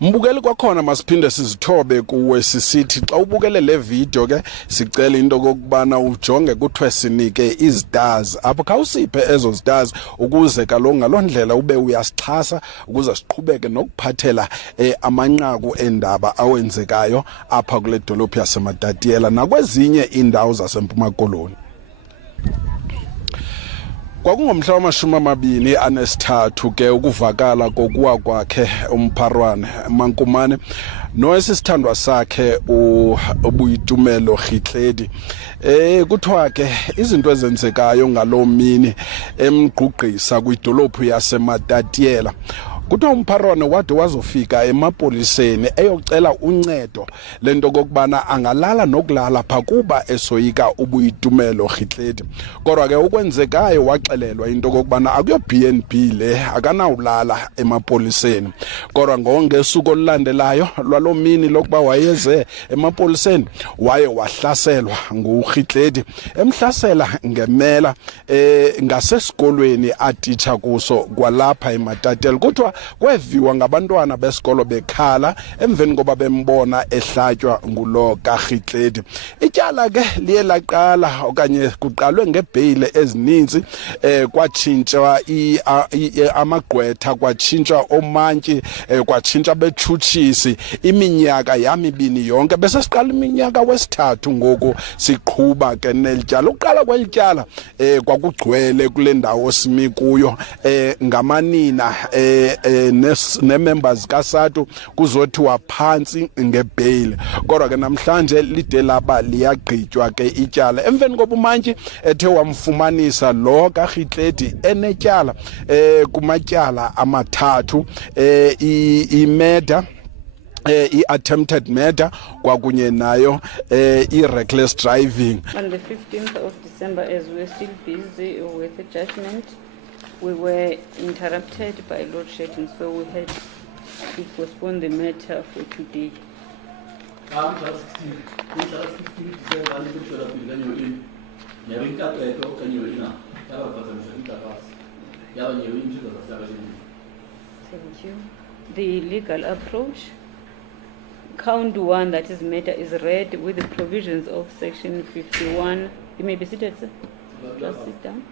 Mbukeli kwakhona masiphinde sizithobe kuwe sisithi xa ubukele le video ke sicela into kokubana ujonge kuthiwe sinike izstars apho khawusiphe ezo stars ukuze kaloku ngalondlela ube uyasixhasa ukuze siqhubeke nokuphathela amanqaku endaba awenzekayo apha kule dolophu yaseMatatiyela nakwezinye indawo zaseMpuma Koloni. Kwakungomhla wama-23 ke ukuvakala kokuwa kwakhe umpharwane Mankumane noesisithandwa sakhe uBoitumelo Khitledi. Kuthiwa ke izinto ezenzekayo ngaloo mini emgqugqisa kwidolophu yaseMatatiyela. Kuthiwa umpharwane wade wazofika emapoliseni eyocela uncedo lento kokubana angalala nokulala pha kuba esoyika uBoitumelo Khitledi. Kodwa ke ukwenzekayo waxelelwa into kokubana akuyo BNB le akanawulala emapoliseni. Kodwa ngesuku olulandelayo lwaloo mini lokuba wayeze emapoliseni waye wahlaselwa nguKhitledi, emhlasela ngemela ngasesikolweni atitsha kuso kwalapha eMatatiyela. Kuthiwa kweviwa ngabantwana besikolo bekhala emveni koba bembona ehlatywa ngulo kaKhitledi. Ityala ke liye laqala okanye kuqalwe ngebheyile ezininzi, kwatshintshwa amagqwetha, kwatshintshwa omantyi, kwatshintshwa betshutshisi, iminyaka yamibini yonke. Bese siqala iminyaka wesithathu ngoku siqhuba ke nelityala. Uqala kwelityala kwakugcwele kule ndawo simi kuyo ngamanina ne-members kaSATU kuzothiwa phantsi ngebheyile. Kodwa ke namhlanje lide laba liyagqitywa ke ityala emveni koba umantyi ethe wamfumanisa lo kaKhitledi enetyala kumatyala amathathu, i-murder, i-attempted murder kwakunye nayo i-reckless driving. On the 15th of December, as we were still busy with the judgment, we were interrupted by load shedding, so we had to postpone the matter for today. Thank you. The legal approach. Count 1, that is matter, is read with the provisions of section 51. You may be seated, sir. Just sit down.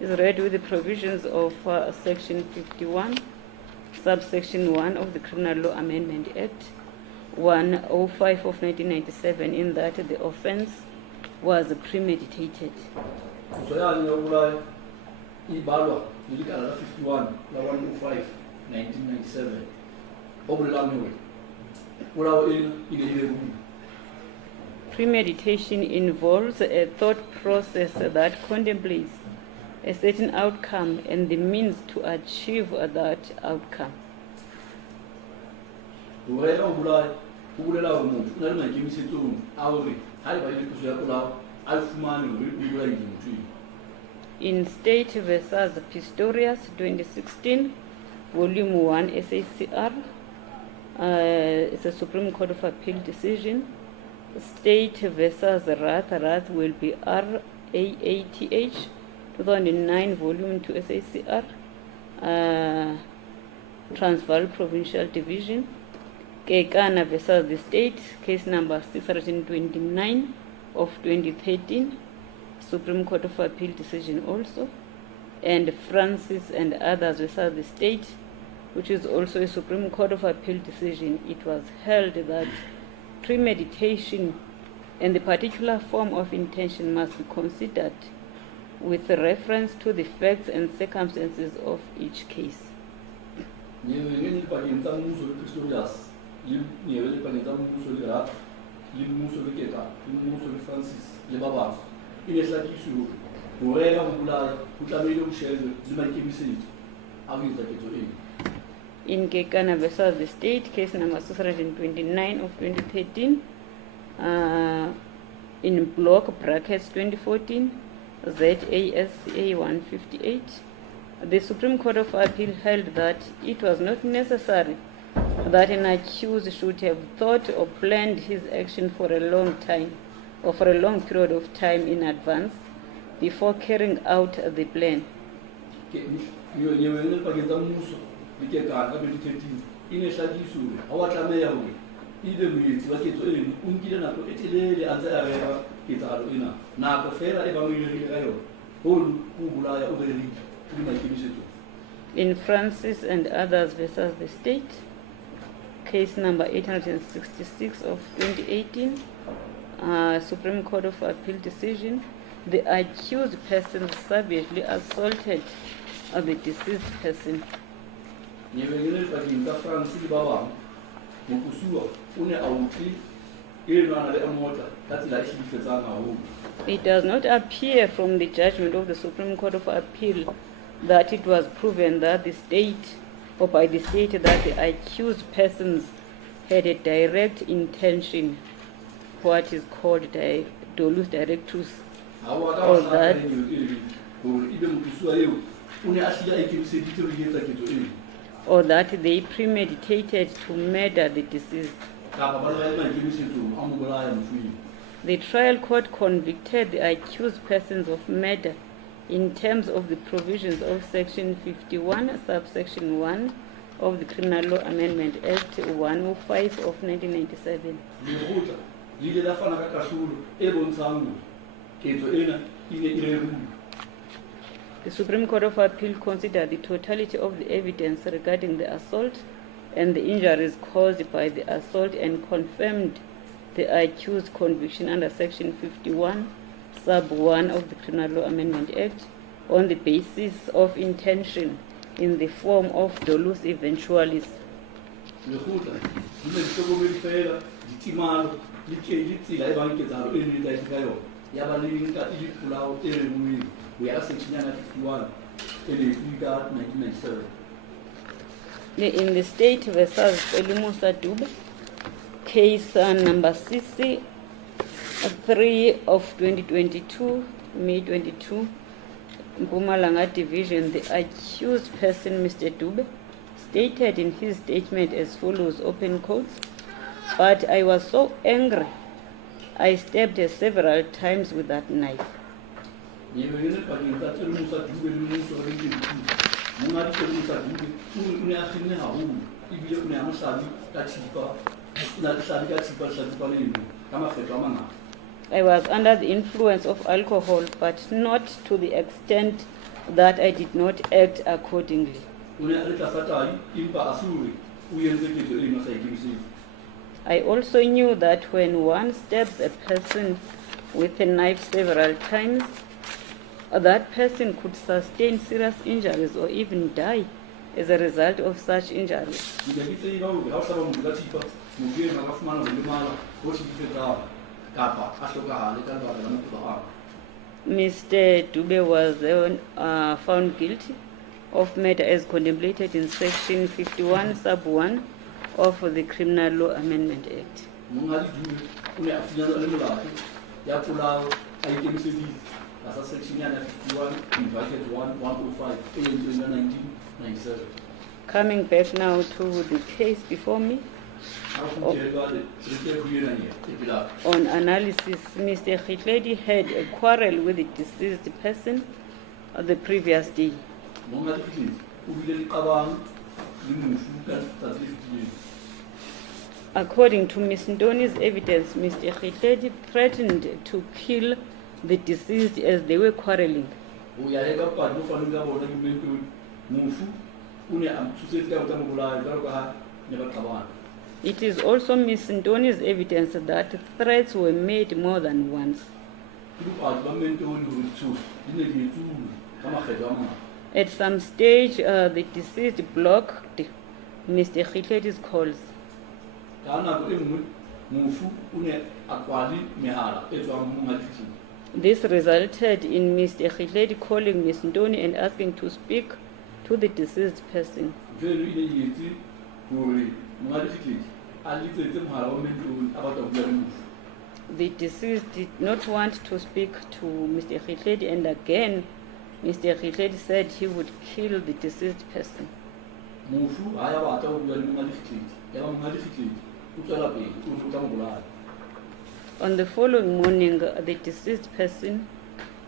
Is read with the provisions of section 51, subsection 1 of the Criminal Law Amendment Act 105 of 1997, in that the offense was premeditated. Premeditation involves a thought process that contemplates a certain outcome and the means to achieve that outcome. In State versus Pistorius 2016, Volume 1 SACR, it's a Supreme Court of Appeal decision. State versus Rath will be RAATH 2009, Volume 2 SACR, Transvaal Provincial Division. Kekana versus the State, case number 629 of 2013, Supreme Court of Appeal decision also. And Francis and others versus the State, which is also a Supreme Court of Appeal decision. It was held that premeditation and the particular form of intention must be considered with reference to the facts and circumstances of each case. In Kekana versus the State, case number 629 of 2013, in block brackets 2014, ZASCA 158, the Supreme Court of Appeal held that it was not necessary that an accused should have thought or planned his action for a long time or for a long period of time in advance before carrying out the plan. le kekana ka 2013 e ne hlakiso ha wa tlameha hore ile moetsi wa ketso eno o nkile nako e telele a ntse a rera ketsahalo ena nako fela e ba mo irile ka yona ho o bolaya o berile ke maikemisetso. In Francis and others versus the state, case number 866 of 2018, Supreme Court of Appeal decision, the accused person savagely assaulted the deceased person. Nyebengele pakeng tsa Francis le ba bang mokusuwa o ne a utlwi e nana le amotla ka tsela e hlifetsang haholo. It does not appear from the judgment of the Supreme Court of Appeal that it was proven that the state, or by the state, that the accused persons had a direct intention, what is called dolus directus, or that, or that they premeditated to murder the deceased. The trial court convicted the accused persons of murder in terms of the provisions of Section 51, subsection 1 of the Criminal Law Amendment Act 105 of 1997. The Supreme Court of Appeal considered the totality of the evidence regarding the assault and the injuries caused by the assault and confirmed the accused conviction under Section 51, sub 1 of the Criminal Law Amendment Act on the basis of intention in the form of dolus eventualis. In the state versus Boitumelo Khitledi, case number CC 3 of 2022, May 22, Mpumalanga Division, the accused person, Mr. Dube, stated in his statement as follows, open quotes, "But I was so angry, I stabbed her several times with that knife." I was under the influence of alcohol, but not to the extent that I did not act accordingly. I also knew that when one stabs a person with a knife several times, that person could sustain serious injuries or even die as a result of such injuries. Mr. Dube was found guilty of murder as contemplated in Section 51, sub 1 of the Criminal Law Amendment Act. Coming back now to the case before me, on analysis, Mr. Khitledi had a quarrel with the deceased person the previous day. According to Ms. Ndoni's evidence, Mr. Khitledi threatened to kill the deceased as they were quarreling. It is also Ms. Ndoni's evidence that threats were made more than once. At some stage, the deceased blocked Mr. Khitledi's calls. This resulted in Mr. Khitledi calling Ms. Ndoni and asking to speak to the deceased person. The deceased did not want to speak to Mr. Khitledi, and again, Mr. Khitledi said he would kill the deceased person. On the following morning, the deceased person,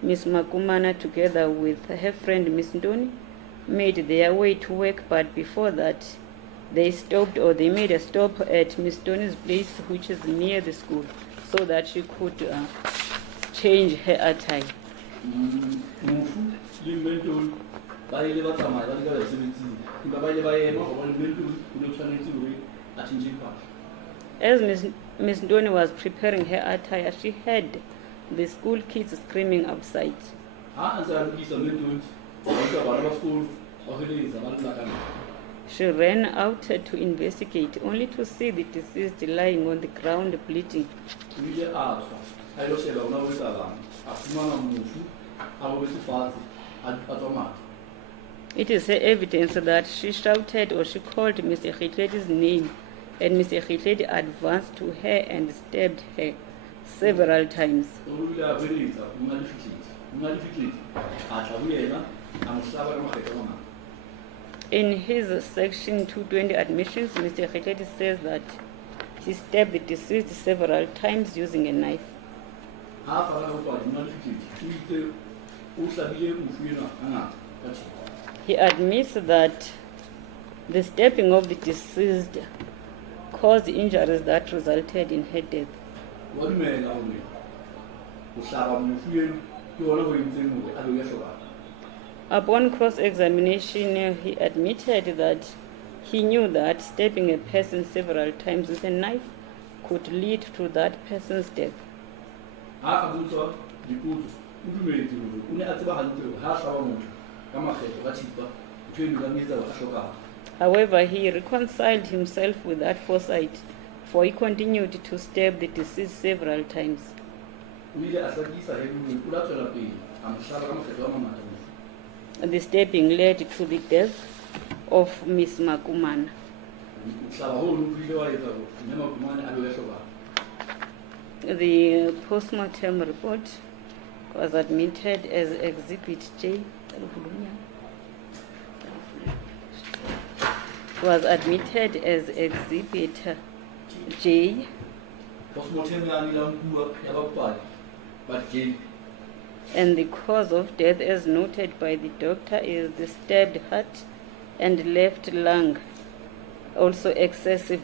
Ms. Makumana, together with her friend Ms. Ndoni, made their way to work, but before that, they stopped or they made a stop at Miss Tony's place, which is near the school, so that she could change her attire. Mufu le mentoni ba ile ba tsamaya ba dikala sebetsing empa ba ile ba ema go le mentoni o ne tshwanetse hore a change iphatla. As Miss Ndoni was preparing her attire, she heard the school kids screaming outside. Ha a ntse a lokisa mentoni ba tla bana ba sekolo ba hweletsa ba lla kana. She ran out to investigate, only to see the deceased lying on the ground bleeding. O ile a tswa a ilo sheba ona o etsalang a fumana mufu a robetse fatshe a tswa matla. It is her evidence that she shouted or she called Mr. Khitledi's name, and Mr. Khitledi advanced to her and stabbed her several times. O ile a hweletsa o na le fitletse a tla ho yena a mo hlaba ka makgetlo a mangata. In his section 220 admissions, Mr. Khitledi says that he stabbed the deceased several times using a knife. Ha fara ho tswa o na le fitletse o itse o hlabile mufu ena hangata ka thipa. He admits that the stabbing of the deceased caused injuries that resulted in her death. Wa dumela hore o hlaba mufu ena ke hona ho entseng hore a be ya hloka. Upon cross-examination, he admitted that he knew that stabbing a person several times with a knife could lead to that person's death. Ha a butswa dipotso o dumetse hore o ne a tseba hantle hore ha a hlaba motho ka makgetlo ka thipa ntho eno ka metsa ba hlokahala. However, he reconciled himself with that foresight, for he continued to stab the deceased several times. O ile a hlakisa hore o la tswela pele a mo hlaba ka makgetlo a mangata. The stabbing led to the death of Miss Makumana. O hlaba ho no ile wa etsa hore mme Makumane a be ya hlokahala. The post-mortem report was admitted as Exhibit J. Was admitted as Exhibit J. Postmortem ya ni la nkuwa ya bapadi but J. And the cause of death, as noted by the doctor, is the stabbed heart and left lung. Also excessive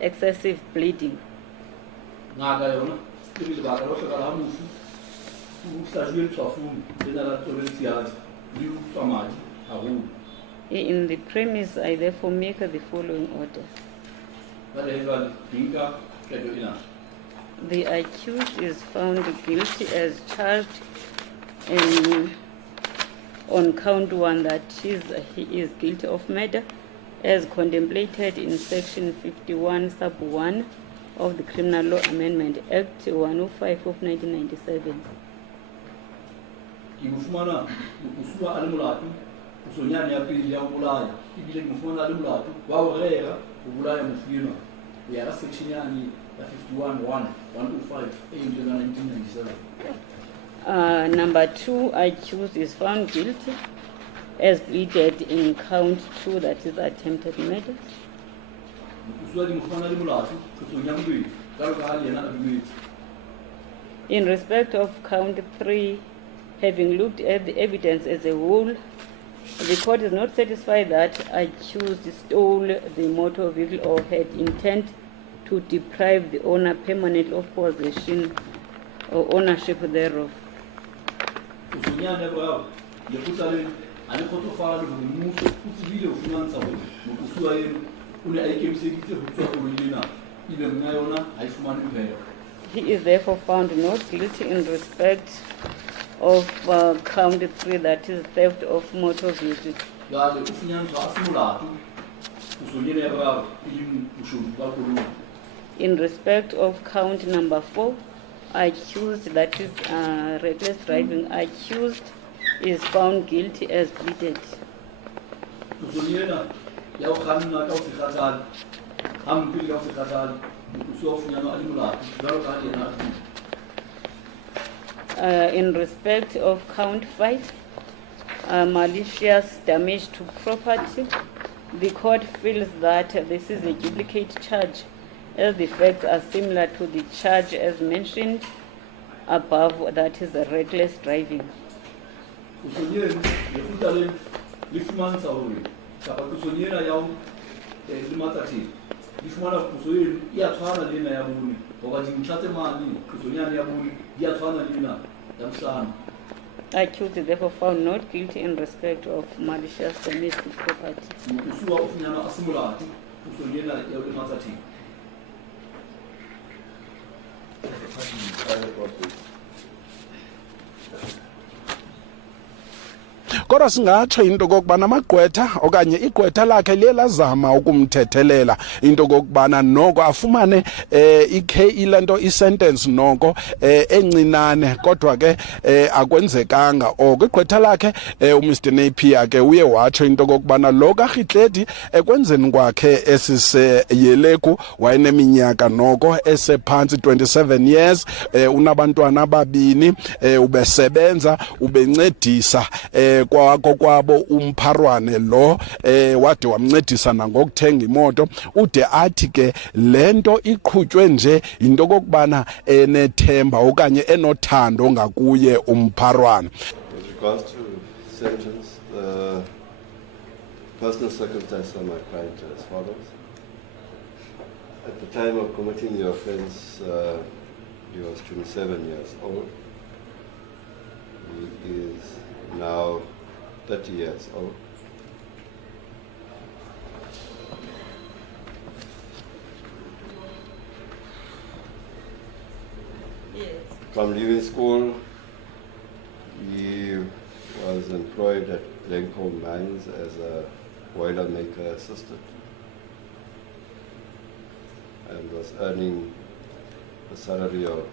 excessive bleeding. Ngaka yona ke le ba ka hloka la mufu o hlajwe tshwafung le na la tsobetsi ya le utswa madi haholo. In the premise, I therefore make the following order. Ba le jwale dinka kedo ina. The accused is found guilty as charged on count 1, that he is guilty of murder as contemplated in section 51 sub 1 of the Criminal Law Amendment Act 105 of 1997. Ke mofumana usua a le molato o sonyane ya pele ya ho bolaya ebile ke mofumana a le molato wa ho rera ho bolaya mofu enwa ya ka section yane ya 51 105 e entswe ka 1997. Number 2, accused is found guilty as pleaded in count 2, that is attempted murder. Usua di mofumana le molato o sonya bobedi ka ka le yena a dumetse. In respect of count 3, having looked at the evidence as a whole, the court is not satisfied that accused stole the motor vehicle or had intent to deprive the owner permanently of possession or ownership thereof. Usonyane ba le kutale a le kgotsofala le hore mmuso o tsebile ho fumantsha hore mokusua eno o ne a ikemiseditse ho tswa ho lena ile nna yona a e fumane pheo. He is therefore found not guilty in respect of count 3, that is theft of motor vehicle. Jwale o funyantsha a se molato usonyane ya ba e leng boshodu ba koloi. In respect of count number 4, accused, that is reckless driving, accused is found guilty as pleaded. Usonyane ya o khanna ka o se kgathale ha mpile ka o se kgathale mokusua o funyana a le molato jwalo ka le yena a In respect of count 5, malicious damage to property, the court feels that this is a duplicate charge, as the facts are similar to the charge as mentioned above, that is reckless driving. kusonyeni lekgotla le le fumantsha hore kapa kusong ena ya le matsatsing di fumana puso eno e a tshwana le ena ya bone hoba dintlha tse mane kusong yane ya bone di a tshwana le ena ya bohlano. Accused is therefore found not guilty in respect of malicious domestic property. Mosuwa o funyana a se molato pusong ena ya le matsatsing. Kodwa singatsho into kokubana amagqwetha okanye igqwetha lakhe liye lazama ukumthethelela into kokubana noko afumane ilento isentence noko encinane kodwa ke akwenzekanga oko igqwetha lakhe uMr Napier ke uye watsho into kokubana lo kaKhitledi ekwenzeni kwakhe esiseyeleku wayeneminyaka noko esephantsi 27 years unabantwana ababini ubesebenza ubencedisa kwabo umpharwane lo wade wamncedisa nangokuthenga imoto ude athi ke lento iqhutywe nje into kokubana enethemba okanye enothando ngakuye umpharwane. With regards to sentence, the personal circumstances of my client are as follows. At the time of committing the offense, he was 27 years old. He is now 30 years old. Yes. From leaving school, he was employed at Glencoe Mines as a boilermaker assistant and was earning a salary of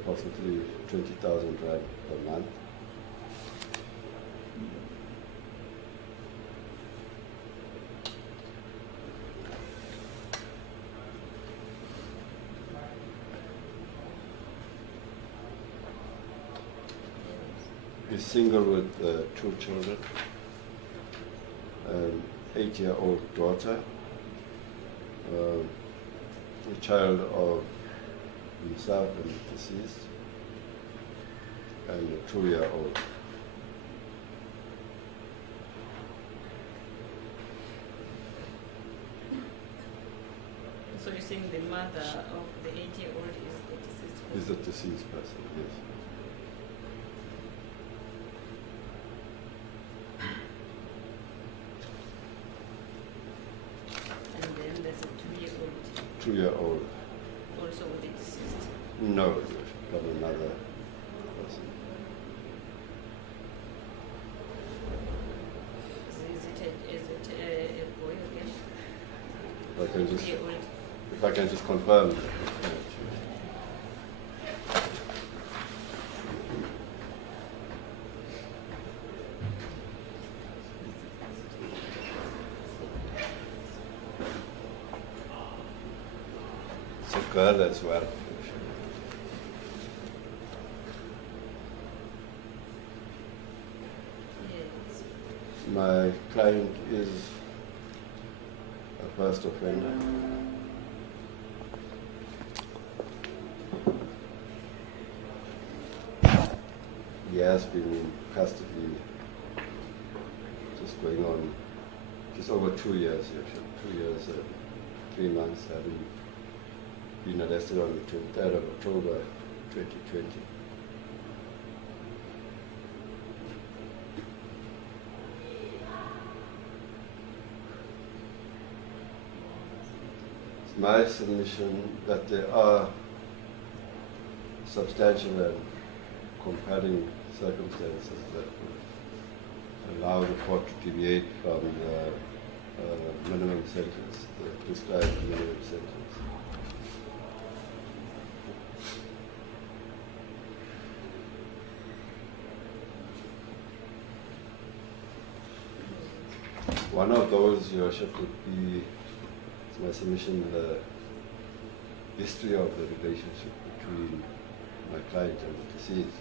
approximately 20,000 rand per month. He's single with 2 children, an 8-year-old daughter, a child of himself and deceased, and a 2-year-old. So you're saying the mother of the 8-year-old is the deceased person? Is the deceased person, yes. And then there's a 2-year-old 2-year-old. also with the deceased? No, from another person. Is it a boy again? If I can just, 2-year-old. if I can just confirm. It's a girl as well. Yes. My client is a first offender. He has been in custody just going on just over 2 years, actually. 2 years and 3 months, having been arrested on the 23rd of October 2020. It's my submission that there are substantial and compelling circumstances that would allow the court to deviate from the minimum sentence, the prescribed minimum sentence. One of those, Your Worship, would be, it's my submission, the history of the relationship between my client and the deceased.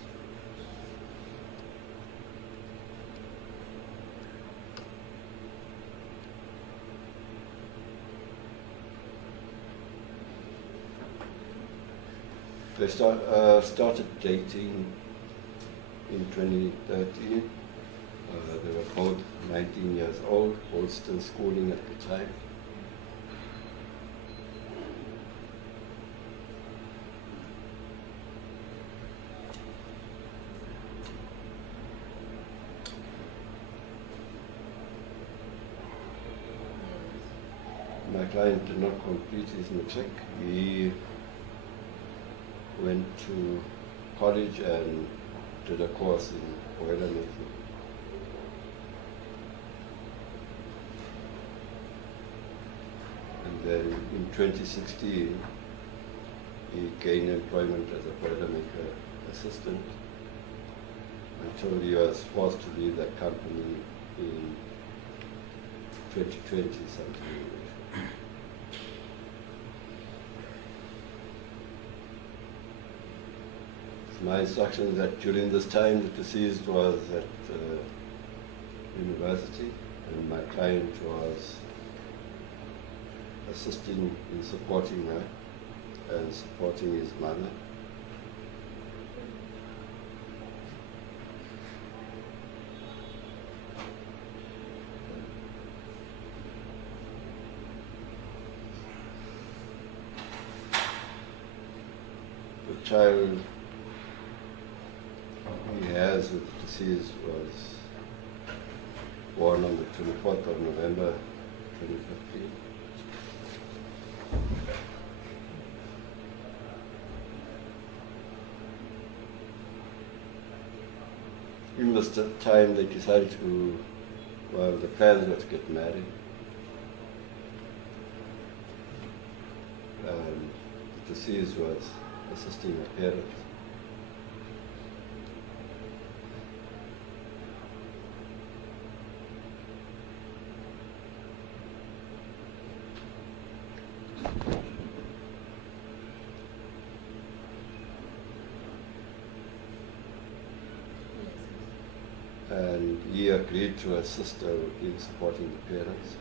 They started dating in 2013. They were both 19 years old, both still schooling at the time. My client did not complete his matric. He went to college and did a course in boiler making. And then in 2016, he gained employment as a boiler maker assistant until he was forced to leave that company in 2020 something. My instruction that during this time the deceased was at university and my client was assisting in supporting her and supporting his mother. The child he has with the deceased was born on the 24th of November 2015. In this time they decided to, well, the plans were to get married. And the deceased was assisting her parents. And he agreed to assist her in supporting the parents.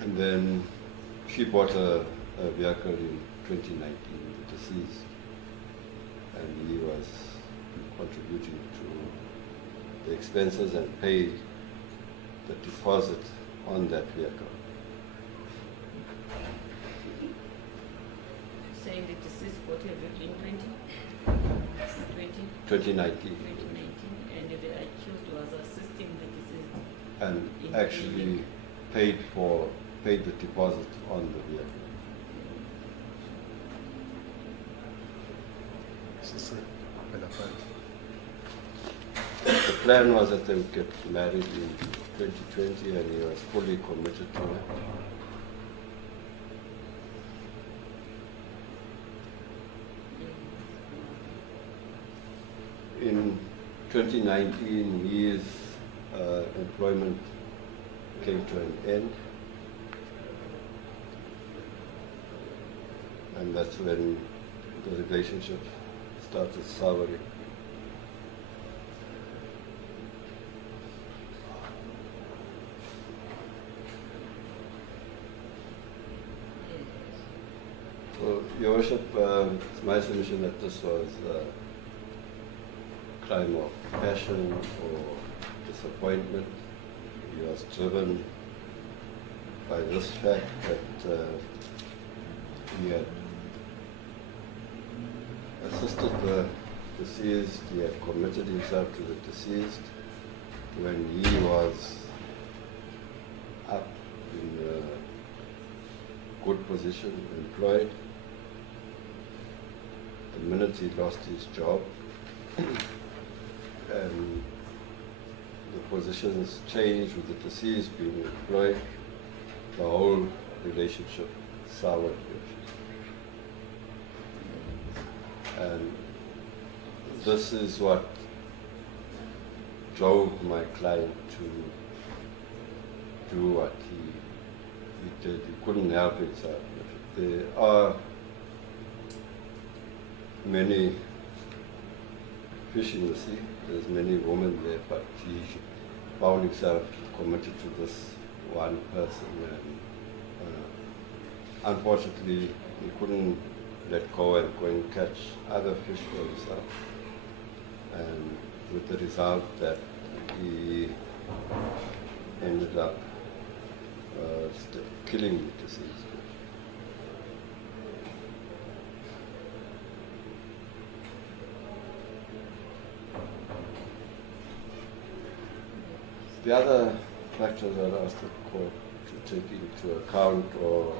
And then she bought a vehicle in 2019, the deceased, and he was contributing to the expenses and paid the deposit on that vehicle. Saying the deceased bought a vehicle in 2019. And the accused was assisting the deceased. And actually paid the deposit on the vehicle. The plan was that they would get married in 2020 and he was fully committed to it. In 2019, his employment came to an end. And that's when the relationship started souring. So, Your Worship, it's my submission that this was a crime of passion or disappointment. He was driven by this fact that he had assisted the deceased, he had committed himself to the deceased when he was up in a good position, employed. The minute he lost his job and the positions changed with the deceased being employed, the whole relationship soured. And this is what drove my client to do what he did. He couldn't help himself. There are many fish in the sea. There's many women there, but he found himself committed to this one person. And unfortunately, he couldn't let go and go and catch other fish for himself. And with the result that he ended up killing the deceased fish. The other factor that I asked the court to take into account or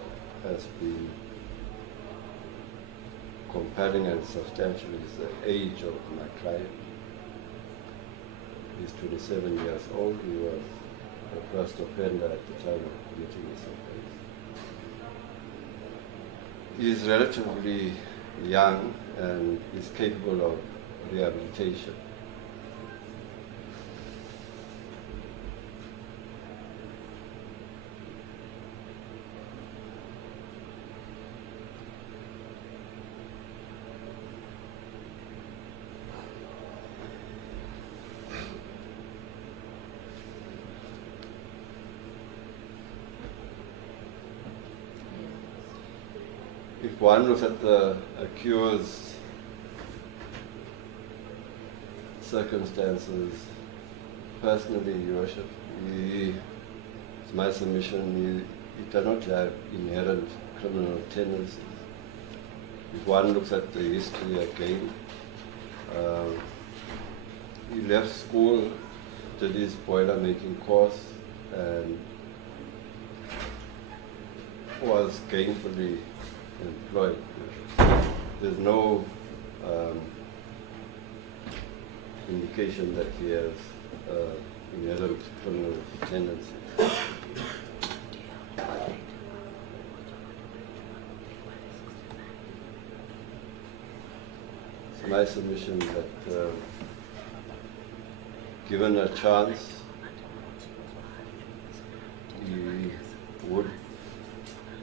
has been compelling and substantial is the age of my client. He's 27 years old. He was the first offender at the time of committing this offense. He is relatively young and is capable of rehabilitation. If one looks at the accused's circumstances, personally, Your Worship, it's my submission, he does not have inherent criminal tendencies. If one looks at the history again, he left school, did his boiler making course, and was gainfully employed. There's no indication that he has inherent criminal tendencies. It's my submission that given a chance, he would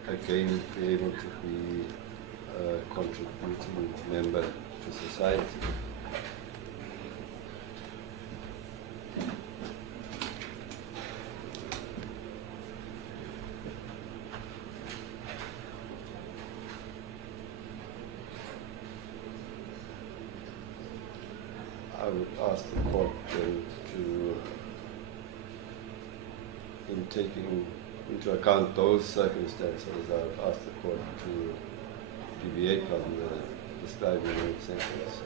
again be able to be a contributing member to society. I would ask the court to, in taking into account those circumstances, I would ask the court to deviate from the prescribed sentence.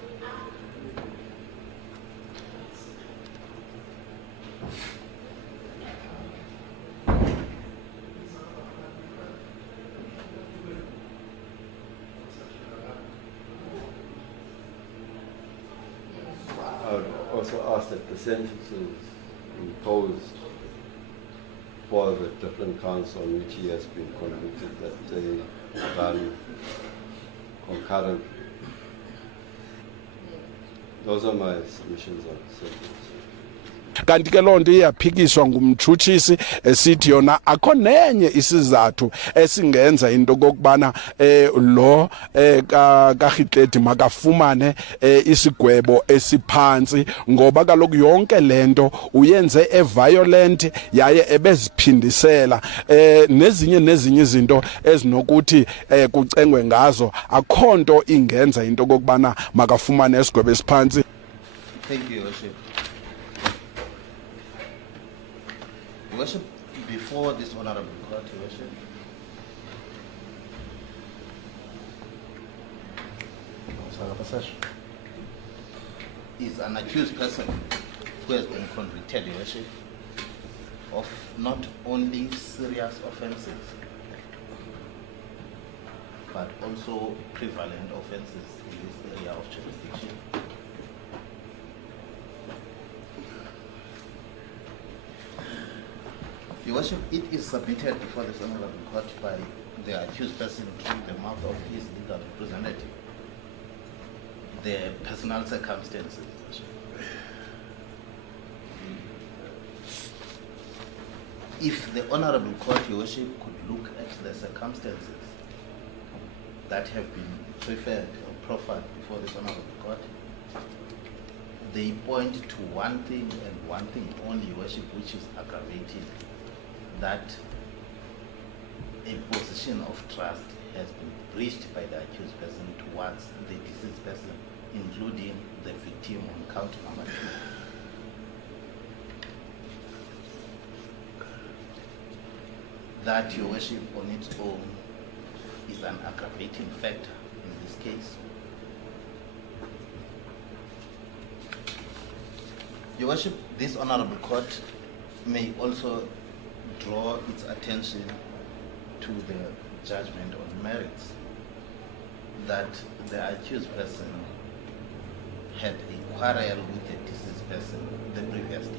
I would also ask that the sentences imposed for the different counts on which he has been convicted, that they run concurrent. Those are my submissions on sentence. Kanti ke loo nto iyaphikiswa ngumtshutshisi esithi yona akho nenye isizathu esingenza into kokubana lo kaKhitledi makafumane isigwebo esiphansi, ngoba kaloku yonke lento uyenze eviolent yaye ebeziphindisela nezinye izinto ezinokuthi kucengwe ngazo, akho nto ingenza into kokubana makafumane isigwebo esiphansi. Thank you, Worship. Worship, before this honorable court, Worship, is an accused person who has been convicted, Worship, of not only serious offenses, but also prevalent offenses in this area of jurisdiction. Your Worship, it is submitted before this honorable court by the accused person through the mouth of his legal representative the personal circumstances. If the honorable court, Your Worship, could look at the circumstances that have been preferred or proffered before this honorable court, they point to one thing and one thing only, Your Worship, which is aggravated, that a position of trust has been breached by the accused person towards the deceased person, including the victim on count number 2. That, Your Worship, on its own is an aggravating factor in this case. Your Worship, this Honorable Court may also draw its attention to the judgment on merits that the accused person had a quarrel with the deceased person the previous day.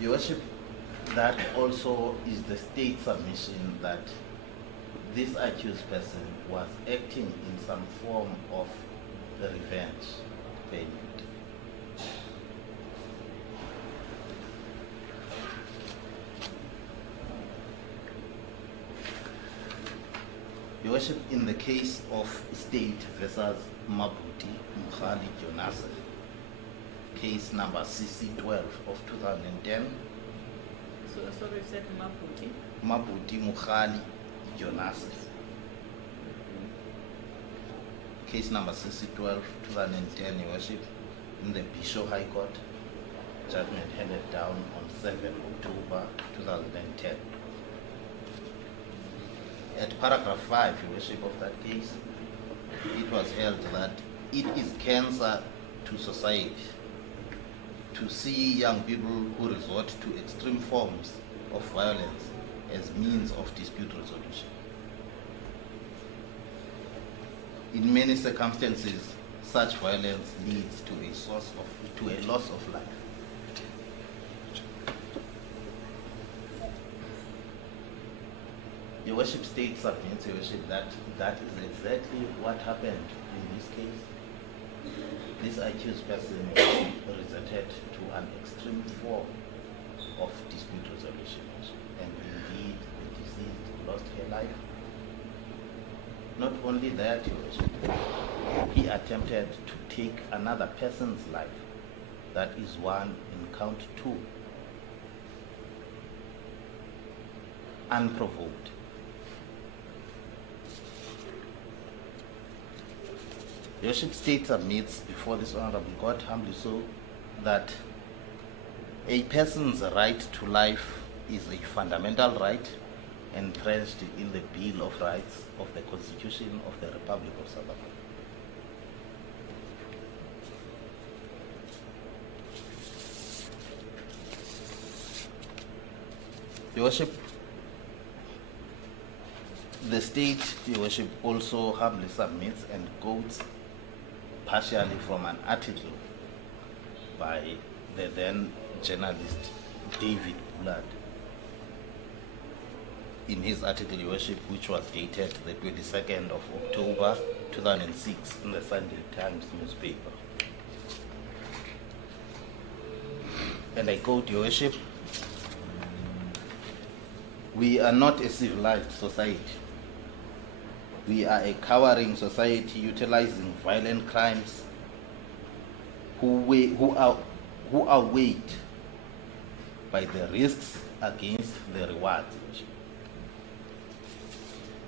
Your Worship, that also is the state submission that this accused person was acting in some form of revenge payment. Your Worship, in the case of State versus Boitumelo Khitledi, case number CC12 of 2010, So, sorry, you said Maputi. Boitumelo Khitledi, case number CC12 2010, Your Worship, in the Bishop High Court, judgment handed down on 7 October 2010. At paragraph 5, Your Worship, of that case, it was held that it is cancer to society to see young people who resort to extreme forms of violence as means of dispute resolution. In many circumstances, such violence leads to a loss of life. Your Worship, state submits, Your Worship, that is exactly what happened in this case. This accused person resorted to an extreme form of dispute resolution, and indeed the deceased lost her life. Not only that, Your Worship, he attempted to take another person's life, that is one in count 2, unprovoked. Your Worship, state submits before this Honorable Court, humbly so, that a person's right to life is a fundamental right entrenched in the Bill of Rights of the Constitution of the Republic of South Africa. Your Worship, the state, Your Worship, also humbly submits and quotes partially from an article by the then journalist David Bullard. In his article, Your Worship, which was dated the 22nd of October 2006 in the Sunday Times newspaper. And I quote, Your Worship, "We are not a civilized society. We are a cowering society utilizing violent crimes who are weighed by the risks against the rewards."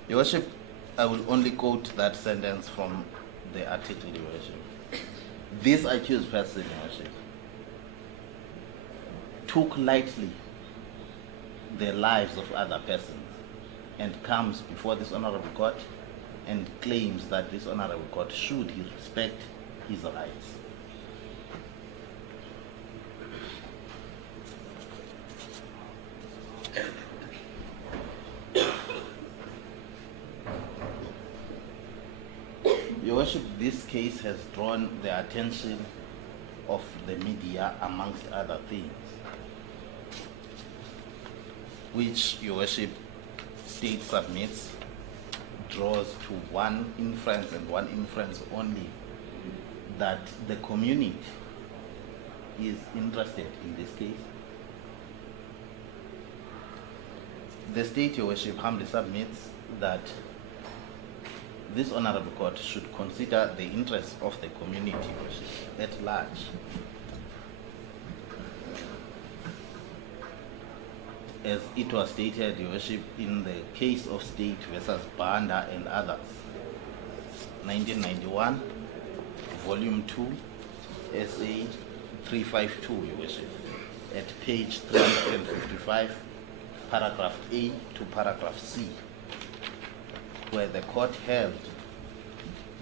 Your Worship, I will only quote that sentence from the article, Your Worship. This accused person, Your Worship, took lightly the lives of other persons and comes before this Honorable Court and claims that this Honorable Court should respect his rights. Your Worship, this case has drawn the attention of the media, amongst other things, which, Your Worship, state submits draws to one inference and one inference only, that the community is interested in this case. The state, Your Worship, humbly submits that this Honorable Court should consider the interests of the community, Your Worship, at large. as it was stated, Your Worship, in the case of State versus Banda and others, 1991, Volume 2, SA 352, Your Worship, at page 355, paragraph A to paragraph C, where the court held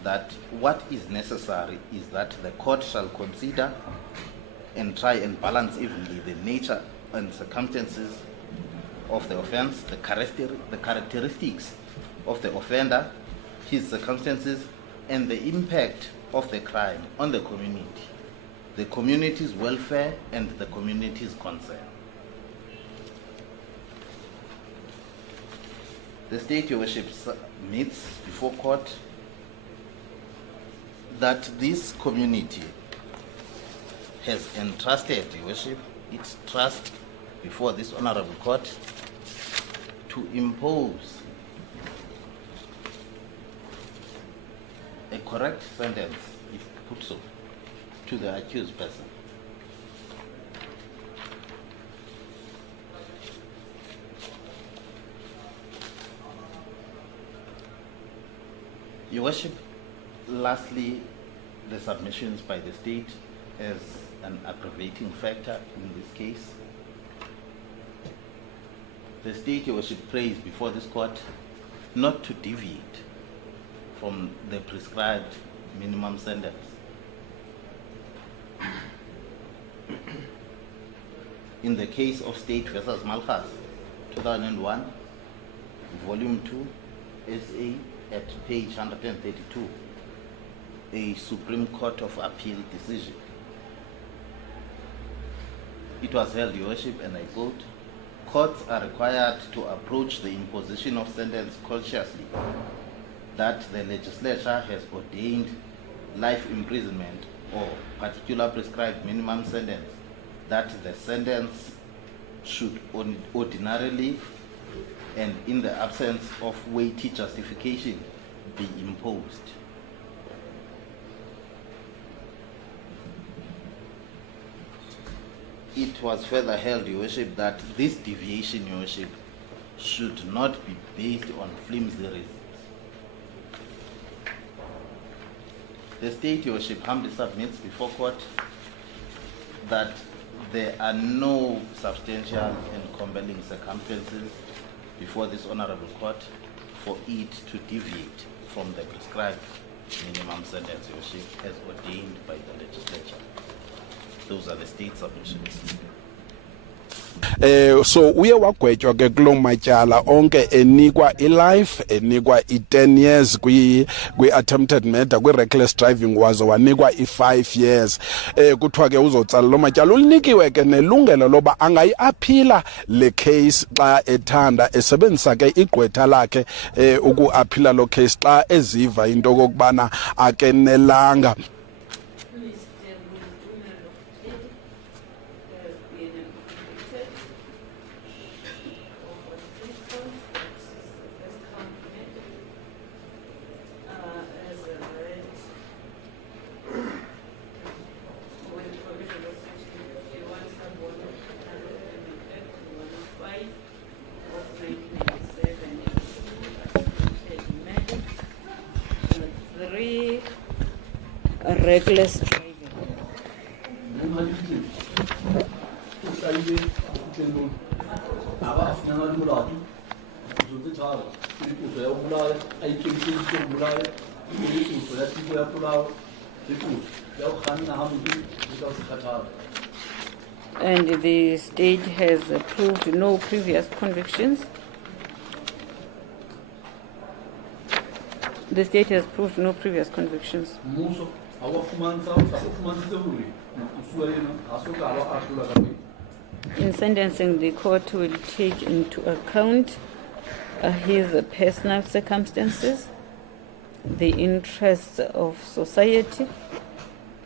that what is necessary is that the court shall consider and try and balance evenly the nature and circumstances of the offense, the characteristics of the offender, his circumstances, and the impact of the crime on the community's welfare and the community's concern. The State, Your Worship, submits before court that this community has entrusted, Your Worship, its trust before this honorable court to impose a correct sentence, if put so, to the accused person. Your Worship, lastly, the submissions by the State as an aggravating factor in this case. The State, Your Worship, prays before this court not to deviate from the prescribed minimum sentence. In the case of State versus Malchas, 2001, Volume 2, SA, at page 132, a Supreme Court of Appeal decision. It was held, Your Worship, and I quote, "Courts are required to approach the imposition of sentence consciously that the legislature has ordained life imprisonment or particular prescribed minimum sentence, that the sentence should ordinarily and in the absence of weighty justification be imposed." It was further held, Your Worship, that this deviation, Your Worship, should not be based on flimsy reasons. The State, Your Worship, humbly submits before court that there are no substantial and compelling circumstances before this honorable court for it to deviate from the prescribed minimum sentence, Your Worship, as ordained by the legislature. Those are the State submissions. So uye wagwetywa ke kulo matyala onke enikwa i-life, enikwa i-10 years kwi-attempted murder, kwi-reckless driving, waze wanikwa i-5 years. Kuthiwa ke uzotsala lo matyala. Ulinikiwe ke nelungelo loba angayi-aphila le case xa ethanda, esebenzisa ke igqwetha lakhe uku-aphila lo case xa eziva into kokubana akenelanga. Reckless driving. And the State has approved no previous convictions. The State has proved no previous convictions. In sentencing, the court will take into account his personal circumstances, the interests of society,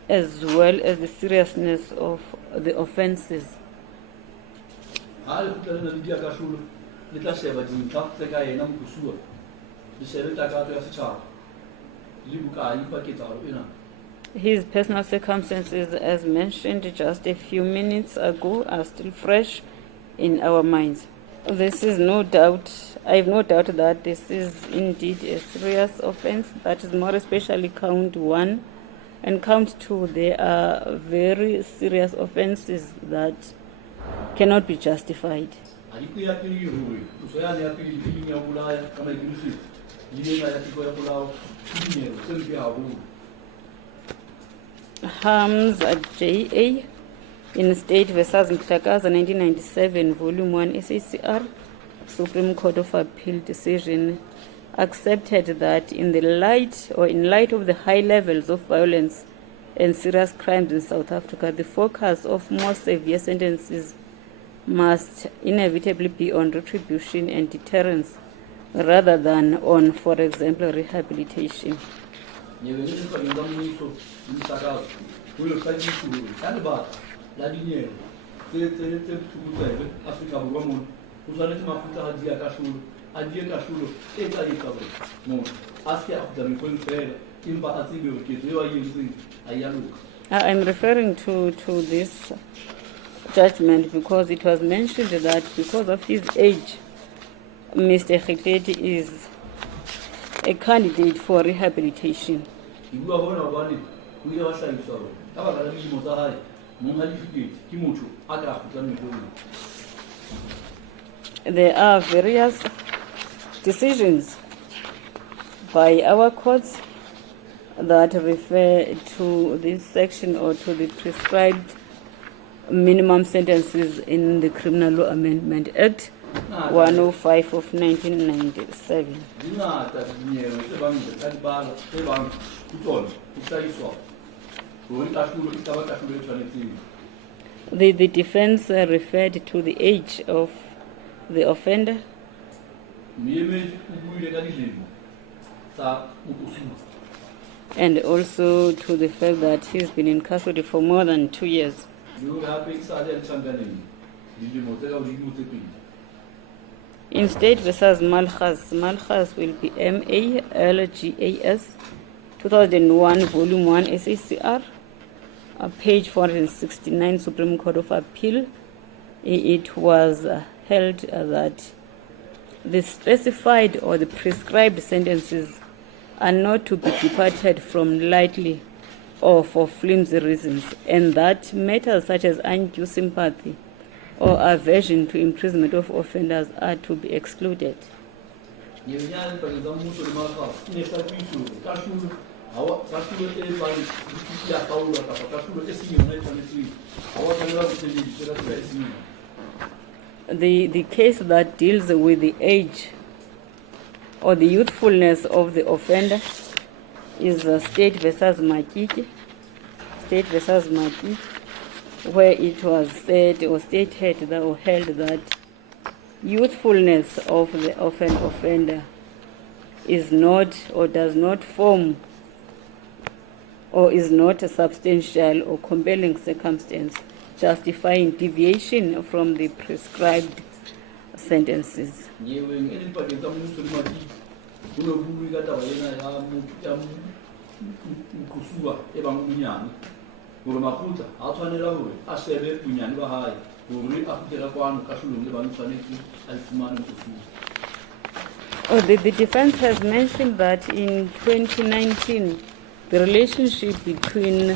as well as the seriousness of the offenses. His personal circumstances, as mentioned just a few minutes ago, are still fresh in our minds. This is no doubt, I have no doubt that this is indeed a serious offense, that is more especially count 1 and count 2. They are very serious offenses that cannot be justified. Aiko ya pili hore, usoyane ya pili pili ya bulaya kama ikirusi. Yile na ya tiko ya bulao, pili ya sempe hahuru. Harms at JA in State versus Mtakaza 1997, Volume 1 SACR, Supreme Court of Appeal decision accepted that in light of the high levels of violence and serious crimes in South Africa, the focus of more severe sentences must inevitably be on retribution and deterrence rather than on, for example, rehabilitation. I'm referring to this judgment because it was mentioned that because of his age, Mr. Khitledi is a candidate for rehabilitation. There are various decisions by our courts that refer to this section or to the prescribed minimum sentences in the Criminal Law Amendment Act 105 of 1997. The defense referred to the age of the offender and also to the fact that he's been in custody for more than 2 years. In State versus Malchas will be MALGAS 2001 Volume 1 SACR, page 469, Supreme Court of Appeal. It was held that the specified or the prescribed sentences are not to be departed from lightly or for flimsy reasons, and that matters such as undue sympathy or aversion to imprisonment of offenders are to be excluded. The case that deals with the age or the youthfulness of the offender is State versus Makiki, where it was said or stated that or held that youthfulness of an offender is not or does not form or is not a substantial or compelling circumstance justifying deviation from the prescribed sentences. The defense has mentioned that in 2019, the relationship between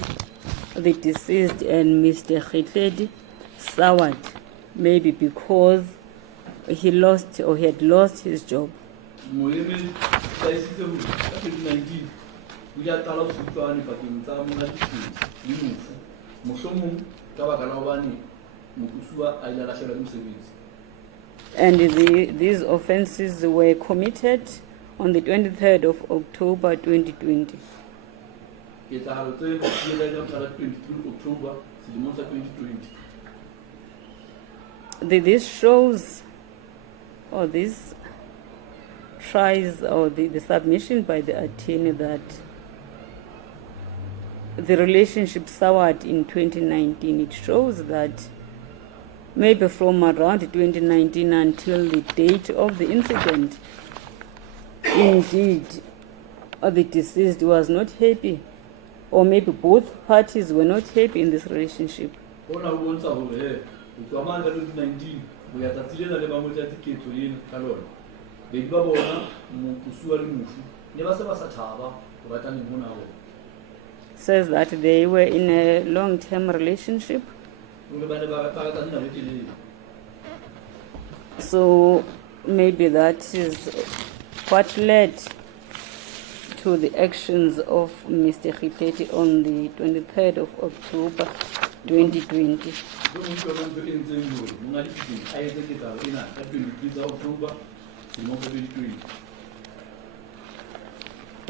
the deceased and Mr. Khitledi soured, maybe because he had lost his job. And these offenses were committed on the 23rd of October 2020. This shows, or this tries, or the submission by the attorney that the relationship soured in 2019. It shows that maybe from around 2019 until the date of the incident, indeed, the deceased was not happy, or maybe both parties were not happy in this relationship. ho ya tsatsi lena le ba ngotse ketso eno ka lona bedi ba bona mokusua le mofu ne ba se ba sa thaba ho rataneng hona ho Says that they were in a long-term relationship. hore ba ne ba ratana nako e telele. So maybe that is what led to the actions of Mr. Khitledi on the 23rd of October 2020. Ho motho wa ntho e ntseng hore monga Khitledi a etse ketsahalo ena ka 23 tsa October selemong sa 2020.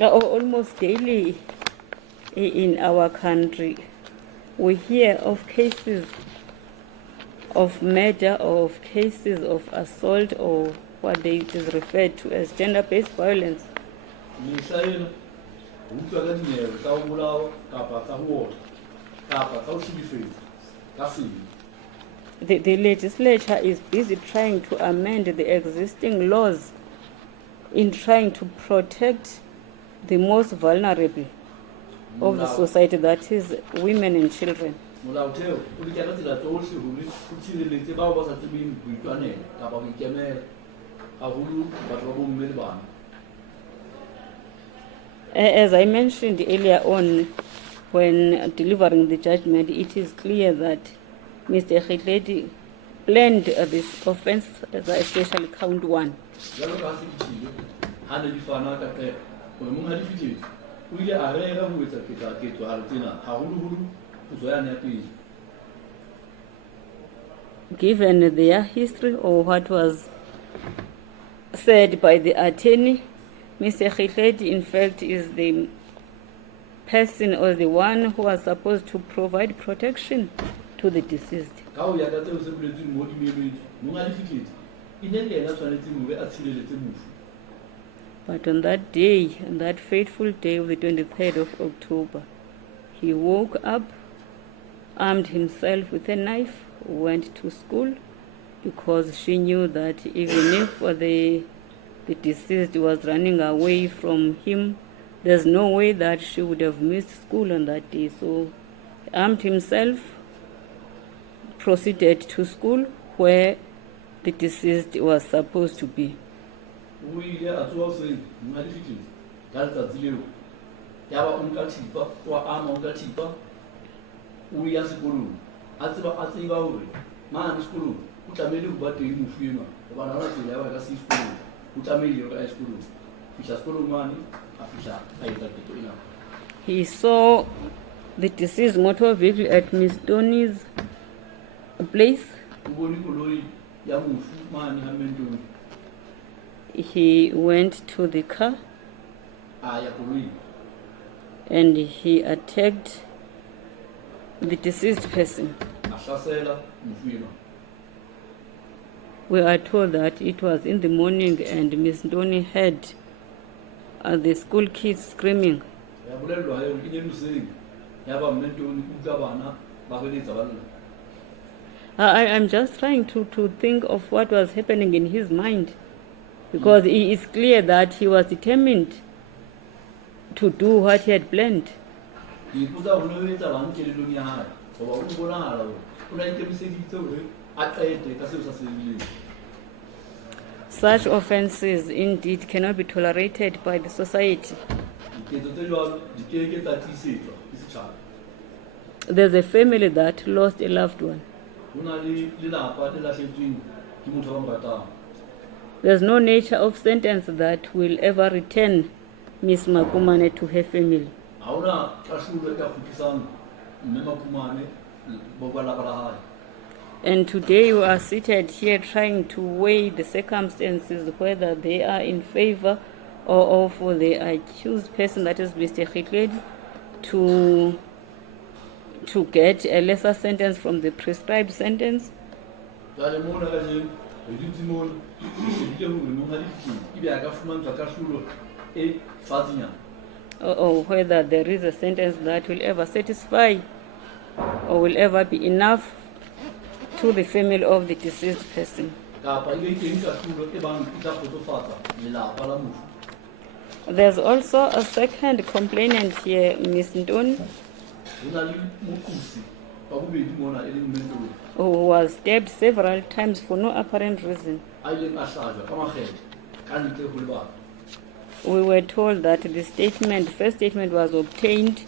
Almost daily in our country, we hear of cases of murder, or of cases of assault, or what it is referred to as gender-based violence. Mehla ena ho utlwa ka dinyewe tsa ho bolawa kapa tsa ho otla kapa tsa ho shebifetsa ka seng. The legislature is busy trying to amend the existing laws in trying to protect the most vulnerable of the society, that is women and children. Molaotheo o lokela tsela tsohle hore o tshireletse bao ba sa tsebeng ho itwanela kapa ho ikemela haholo batho ba bomme le bana. As I mentioned earlier on, when delivering the judgment, it is clear that Mr. Khitledi planned this offense, especially count 1. Jwalo ka ha se ke tshilo ha ne di fana ka qeto hore monga Khitledi o ile a rera ho etsa ketsahalo tsena haholoholo puso yane ya pele. Given their history or what was said by the attorney, Mr. Khitledi in fact is the person or the one who was supposed to provide protection to the deceased. Ka ho ya ka tseo se boletsweng mo dimeledi monga Khitledi e ne le yena tshwanetseng hore a tshireletse mofu. But on that day, on that fateful day of the 23rd of October, he woke up, armed himself with a knife, went to school, because she knew that even if the deceased was running away from him, there's no way that she would have missed school on that day. So he armed himself, proceeded to school where the deceased was supposed to be. O ile a tsoha hoseng monga Khitledi ka letsatsi leo ya ba o nka thipa wa ama o nka thipa o ya sekolong a tseba hore mane sekolong o tlamehile ho ba teng mofu enwa hobane ha ona tsela ya ba ka se sekolong o tlamehile hore a ye sekolong fihla sekolong mane a fihla a etsa ketso ena. He saw the deceased motor vehicle at Miss Tony's place. O bone koloi ya mofu mane ha Mentoni He went to the car a ya koloi and he attacked the deceased person. a hlasela mofu enwa. We are told that it was in the morning and Miss Tony heard the school kids screaming. Ya bolellwa hore e ne moseng ya ba Mentoni o utlwa bana ba hweletsa ba lla. I'm just trying to think of what was happening in his mind, because it is clear that he was determined to do what he had planned. Ke ipotsa hore o etsa bang kelellong ya hae hoba o bonahala hore o na ikemiseditse hore a qete ka seo sa se dileng. Such offenses indeed cannot be tolerated by the society. Diketso tse jwalo di keke tsa tiisetswa ke setjhaba. There's a family that lost a loved one. Ho na le lelapa le lahletsweng ke motho wa mo ratang. There's no nature of sentence that will ever return Miss Makumane to her family. Ha ona kahlolo e ka kgutlisang mme Makumane ba lapa la hae. And today we are seated here trying to weigh the circumstances, whether they are in favor or for the accused person, that is Mr. Khitledi, to get a lesser sentence from the prescribed sentence. Jwale mona ka jeno re dutse mona re shebile hore monga Khitledi ebe a ka fumantshwa kahlolo e fatshenyana. Or whether there is a sentence that will ever satisfy or will ever be enough to the family of the deceased person. Kapa e be teng kahlolo e bang e tla kgotsofatsa lelapa la mofu. There's also a second complainant here, Miss Ntoni. Ho na le mokusi wa bobedi mona e leng mentong who was stabbed several times for no apparent reason. a ileng a hlajwa ka makgethe ka ntle ho lebaka. We were told that the first statement was obtained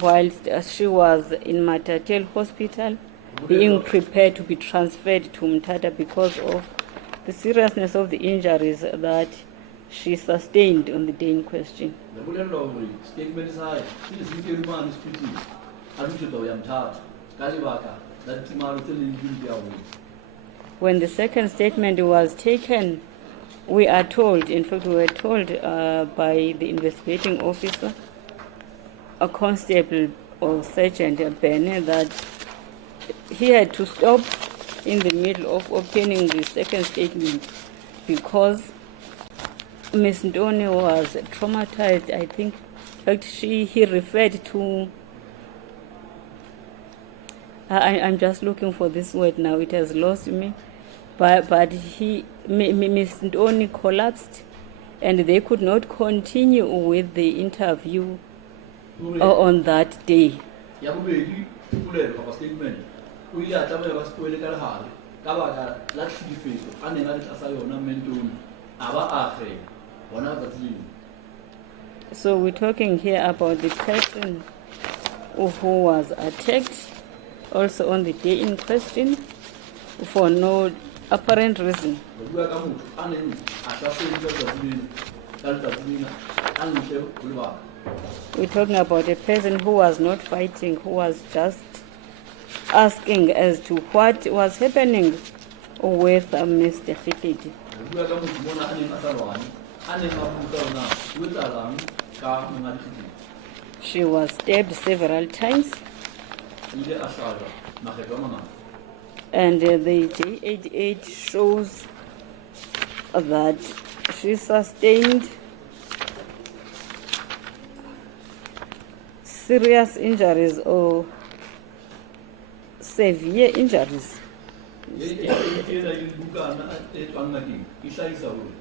whilst she was in Matatel Hospital, being prepared to be transferred to Mthatha because of the seriousness of the injuries that she sustained on the day in question. Le bolellwa hore statement sa hae se ne se nketswe mane sepetlele a dutsetsa ho ya Mthatha ka lebaka la ditemalo tse leng di mpe haholo. When the second statement was taken, we were told by the investigating officer, a constable or Sergeant Bene, that he had to stop in the middle of obtaining the second statement because Ms. Ndoni was traumatized. I think, in fact, he referred to. I'm just looking for this word now. It has lost me. But Ms. Ndoni collapsed, and they could not continue with the interview on that day. Ya bobedi e bolellwa kapa statement o ile a tlameha ba sepoele ka lehare ka baka la tlhekefetso a neng a le tlasa yona mentong a ba a kgela bona ka tseleng. So we're talking here about the person who was attacked also on the day in question for no apparent reason. Re bua ka motho a neng a hlaseletswe letsatsi lena ka letsatsi lena a ntle ho lebaka. We're talking about a person who was not fighting, who was just asking as to what was happening with Mr. Khitledi. Re bua ka motho mona a neng a sa lwane a neng a botsa hore na ho etsahalang ka monga Khitledi. She was stabbed several times, O ile a hlajwa makgetlo a mangata. and the J88 shows that she sustained serious injuries or severe injuries. Ena le bukana e tswang ngakeng e hlahisa hore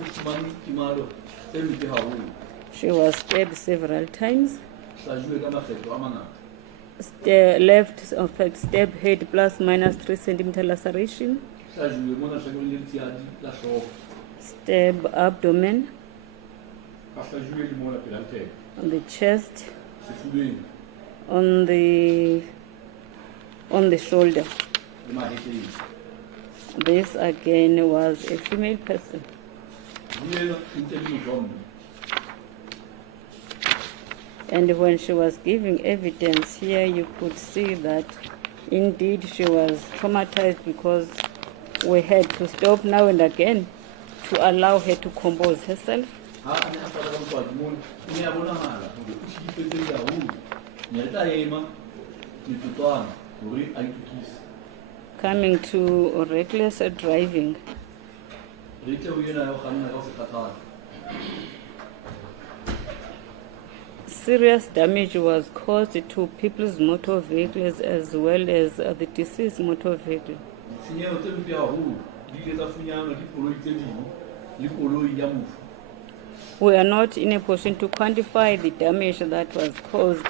o fumane timalo tse mpe haholo. She was stabbed several times, Hlajuwe ka makgetlo a mangata. left of stab head plus minus 3 centimeter laceration, Hlajuwe mona hlakong le letshehadi la hlooho. stab abdomen, A hlajuwe le mona pela theka. on the chest, Sefubeng on the shoulder. le mahetleng. This again was a female person. Ena e ntse le motho wa mme. And when she was giving evidence here, you could see that indeed she was traumatized because we had to stop now and again to allow her to compose herself. Ha a ne a fala ka botswadi mona o ne a bonahala hore o hlekefetsehile haholo. Ne re tla ema metsotswana hore a itukise. Coming to reckless driving, Re tle ho ena ya ho kganna ka ho se kgathale. serious damage was caused to people's motor vehicles as well as the deceased motor vehicle. Ditshenyeho tse mpe haholo di ile tsa funyanwa ke koloi tse ding le koloi ya mofu. We are not in a position to quantify the damage that was caused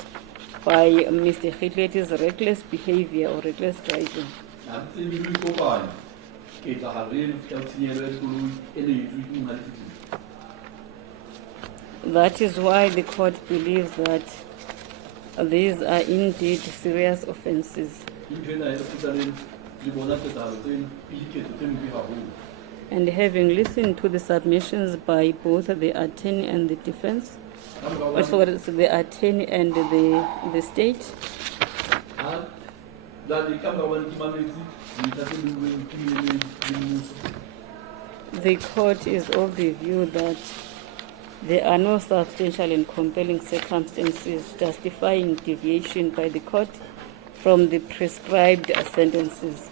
by Mr. Khitledi's reckless behavior or reckless driving. Ha re tsebe le ho ikopanya ketsahalo eno fihla ho tshenyehelo ya dikoloi e ne e etswe ke monga Khitledi. That is why the court believes that these are indeed serious offenses. Ntho ena e futsareng le bona ketsahalo tseno e diketso tse mpe haholo. And having listened to the submissions by both the attorney and the defense, Ka morao or sorry, so the attorney and the state, ha jwale ka morao ke mametse dintlha tse buuweng ke moemedi le mmuso. the court is of the view that there are no substantial and compelling circumstances justifying deviation by the court from the prescribed sentences.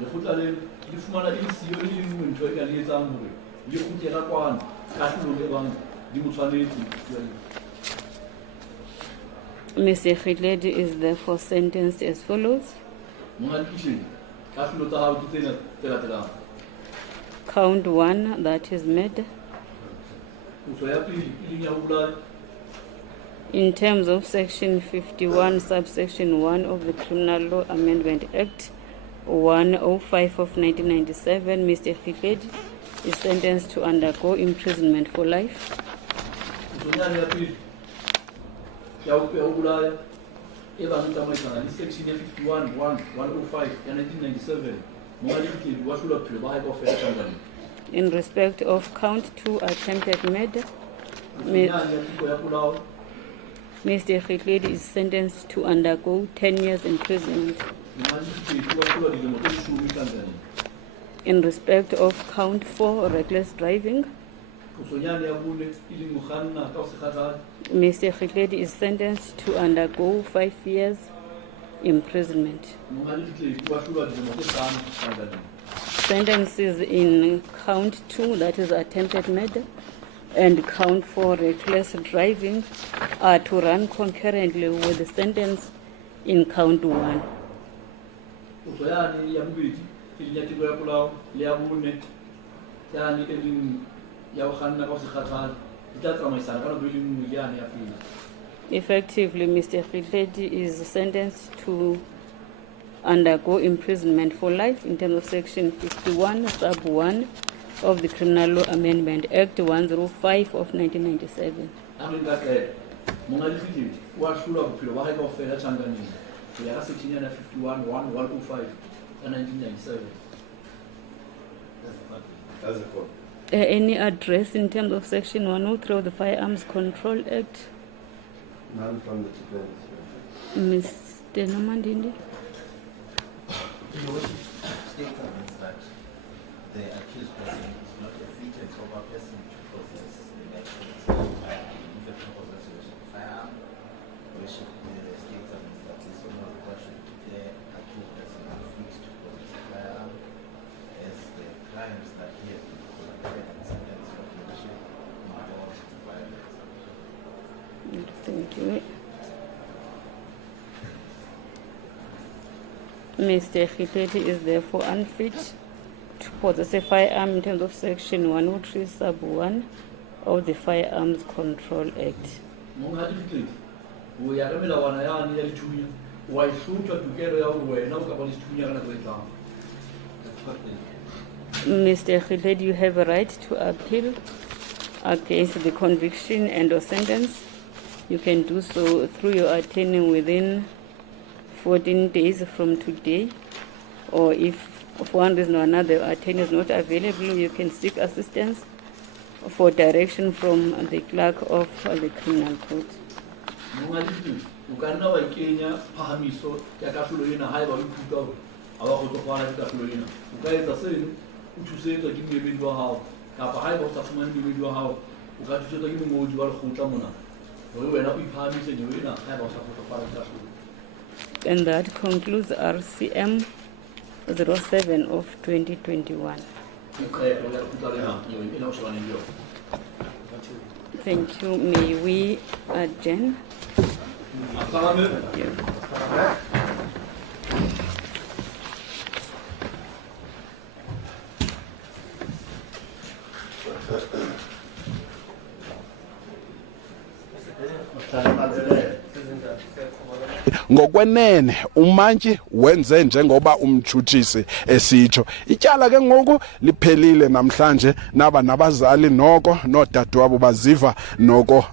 Lekgotla lena le fumana e le siyo e le nngwe ntho e ka le etsang hore le kgutle ka kwano kahlolo e bang di mo tshwanetse jwale. Mr. Khitledi is therefore sentenced as follows. Monga Khitledi kahlolo tsa hao ke tsena tse latelang. Count 1, that is murder. Potso ya pele e leng ya ho bolaya. In terms of Section 51, subsection 1 of the Criminal Law Amendment Act 105 of 1997, Mr. Khitledi is sentenced to undergo imprisonment for life. Uzonyane yapili. Yawubulaya. Ebanga tamaisana ni section 51 105 ya 1997. Mongali Khitledi washula phela baye kofela kanjani. In respect of count 2 attempted murder, Mr. Khitledi is sentenced to undergo 10 years imprisonment. In respect of count 4 reckless driving, Mr. Khitledi is sentenced to undergo 5 years imprisonment. Sentences in count 2, that is attempted murder, and count 4 reckless driving are to run concurrently with the sentence in count 1. Effectively, Mr. Khitledi is sentenced to undergo imprisonment for life in terms of Section 51, Sub 1 of the Criminal Law Amendment Act 105 of 1997. Any address in terms of Section 103 of the Firearms Control Act? None from the defense. Mr. Namandini? Your worship states that the accused person is not a fit and proper person to possess the electronics if a possession of a firearm. Worship states that this honorable court should declare accused person unfit to possess a firearm as the crimes that he has been convicted and sentenced for commission involve violence. Thank you. Mr. Khitledi is therefore unfit to possess a firearm in terms of Section 103 Sub 1 of the Firearms Control Act. Mr. Khitledi, you have a right to appeal against the conviction and or sentence. You can do so through your attorney within 14 days from today, or if for one reason or another attorney is not available, you can seek assistance for direction from the clerk of the criminal court. And that concludes RCM 07 of 2021. Thank you. May we adjourn? Thank you. Ngokwenene umantshi wenze njengoba umjutshisi esitsho. Ityala ke ngoku liphelile namhlanje, naba nabazali noko nodadewabo baziva noko